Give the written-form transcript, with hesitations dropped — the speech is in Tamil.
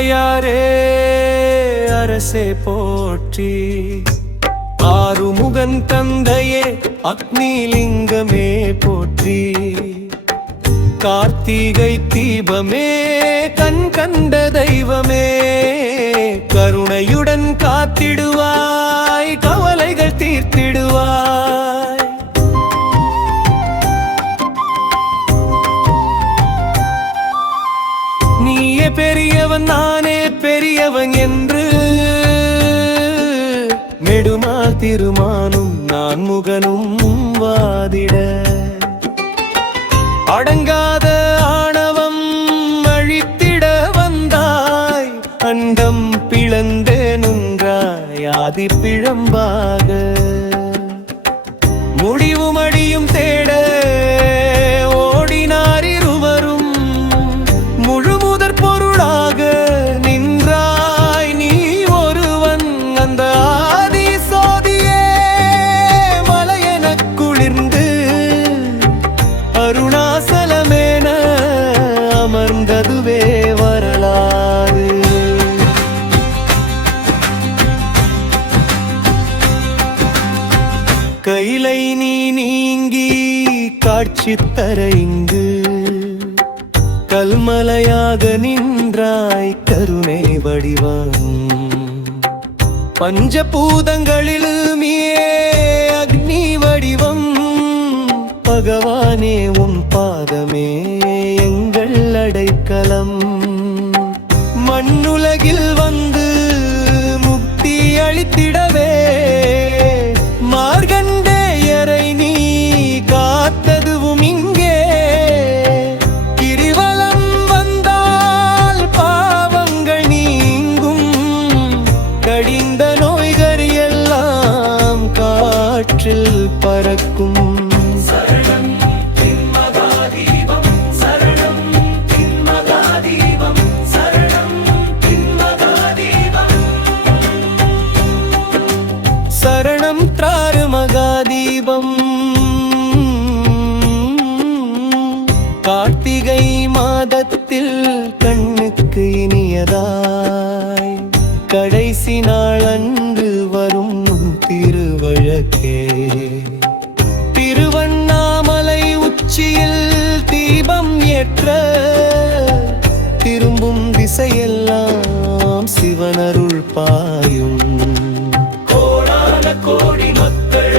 ஆணையாரே அரசே போற்றி, ஆறுமுகன் தந்தையே அக்னிலிங்கமே போற்றி, கார்த்திகை தீபமே கண் கண்ட தெய்வமே, கருணையுடன் காத்திடுவாய் கவலைகள் தீர்த்திடுவாய். நீயே பெரியவன் நானே பெரியவன் என்று நெடுமால் திருமானும் நான் முகனும் வாதிட, அடங்காத ஆணவம் அழித்திட வந்தாய், அண்டம் பிளந்தே நின்றாய் ஆதி பிழம்பாக, முடிவும் அடியும் தேட ஓடினார் இருவரும், முழுமுதற் பொருளாக நின்றாய் நீ ஒருவன். அந்த ஆதி சோதியே மலையெனக் குளிர்ந்து அருணாசலமேன அமர்ந்ததுவே வரலாறு. கைலை நீ நீங்கி காட்சி தர இங்கு, கல்மலையாக நின்றாய் கருணை வடிவம், பஞ்சபூதங்களில் மீயே அக்னி வடிவம், பகவானே உன் பாதமே எங்கள் அடைக்கலம், மண்ணுலகில் வந்து முக்தி அளித்திடவே மார்கண்டேயரை நீ காத்ததுவும் இங்கே, கிரிவலம் வந்தால் பாவங்கள் நீங்கும், கடிந்த நோய்கள் எல்லாம் காற்றில் பறக்கும். சரணம் திராரு மகாதீபம், கார்த்திகை மாதத்தில் கண்ணுக்கு இனியதாய், கடைசி நாள் அன்று வரும் திருவழக்கே, திருவண்ணாமலை உச்சியில் தீபம் ஏற்ற, திரும்பும் திசையெல்லாம் சிவனருள் பாயும். கோடி மக்கள்